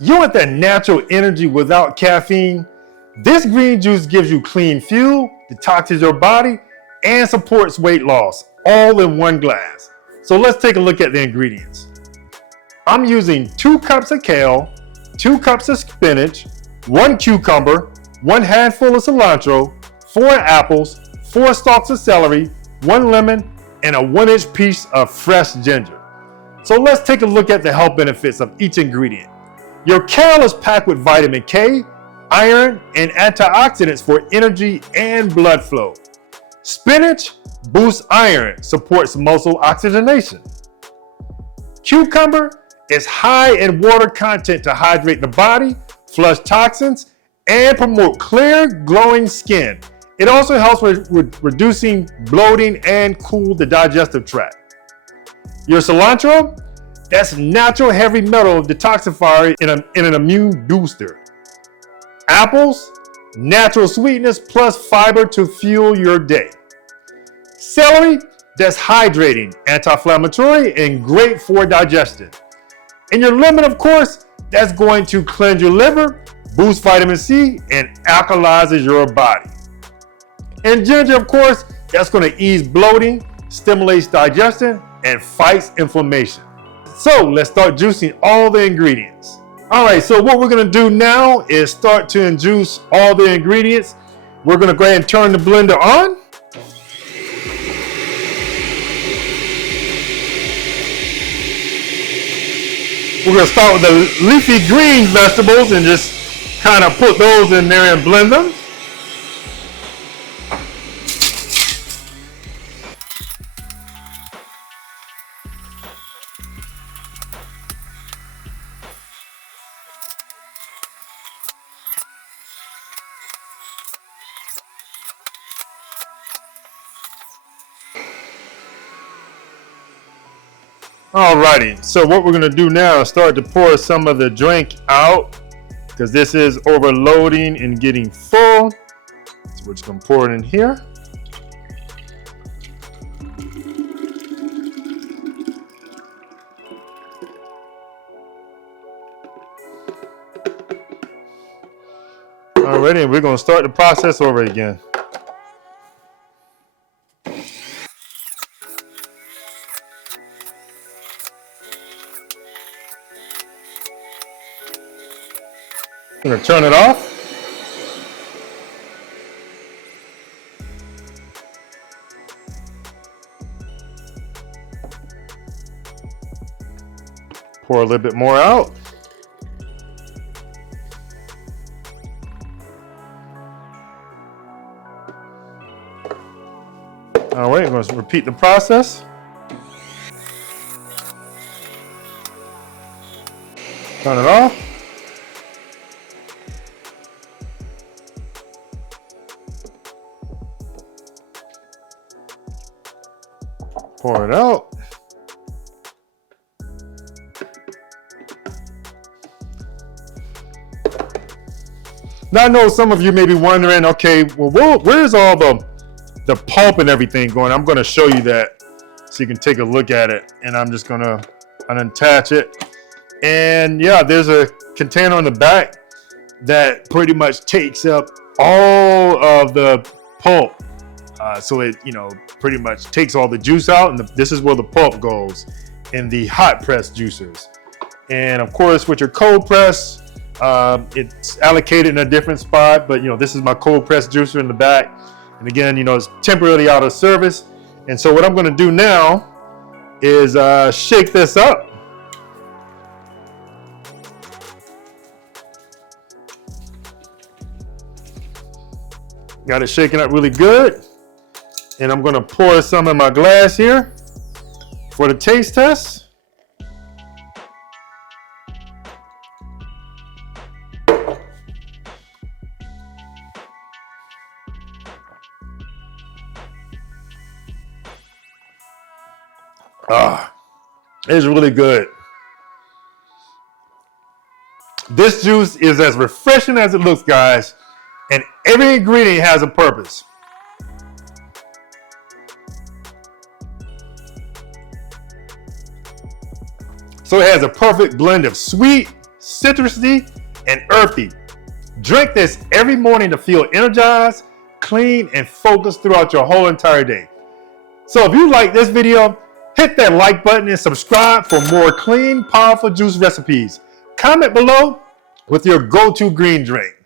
You want that natural energy without caffeine? This green juice gives you clean fuel, detoxes your body, and supports weight loss, all in one glass. So let's take a look at the ingredients. I'm using 2 cups of kale, 2 cups of spinach, 1 cucumber, 1 handful of cilantro, 4 apples, 4 stalks of celery, 1 lemon, and a 1-inch piece of fresh ginger. So let's take a look at the health benefits of each ingredient. Your kale is packed with vitamin K, iron, and antioxidants for energy and blood flow. Spinach boosts iron, supports muscle oxygenation. Cucumber is high in water content to hydrate the body, flush toxins, and promote clear, glowing skin. It also helps with reducing bloating and cool the digestive tract. Your cilantro, that's natural heavy metal detoxifier in an immune booster. Apples, natural sweetness plus fiber to fuel your day. Celery, that's hydrating, anti-inflammatory, and great for digestion. And your lemon, of course, that's going to cleanse your liver, boost vitamin C, and alkalizes your body. And ginger, of course, that's going to ease bloating, stimulates digestion, and fights inflammation. So let's start juicing all the ingredients. All right, so what we're going to do now is start to juice all the ingredients. We're going to go ahead and turn the blender on. We're going to start with the leafy green vegetables and just kind of put those in there and blend them. Alrighty, so what we're gonna do now is start to pour some of the drink out because this is overloading and getting full. So we're just gonna pour it in here. Alrighty, and we're gonna start the process over again. I'm going to turn it off. Pour a little bit more out. All right, I'm going to repeat the process. Turn it off. Pour it out. Now I know some of you may be wondering, okay, well, where's all the pulp and everything going? I'm going to show you that so you can take a look at it. And I'm just going to unattach it. And yeah, there's a container on the back that pretty much takes up all of the pulp. So it, pretty much takes all the juice out, and this is where the pulp goes in the hot press juicers. And of course, with your cold press, it's allocated in a different spot, but this is my cold press juicer in the back. And again, it's temporarily out of service. And so what I'm going to do now is shake this up. Got it shaken up really good. And I'm going to pour some in my glass here for the taste test. It's really good. This juice is as refreshing as it looks, guys, and every ingredient has a purpose. So it has a perfect blend of sweet, citrusy, and earthy. Drink this every morning to feel energized, clean, and focused throughout your whole entire day. So if you like this video, hit that like button and subscribe for more clean, powerful juice recipes. Comment below with your go-to green drink.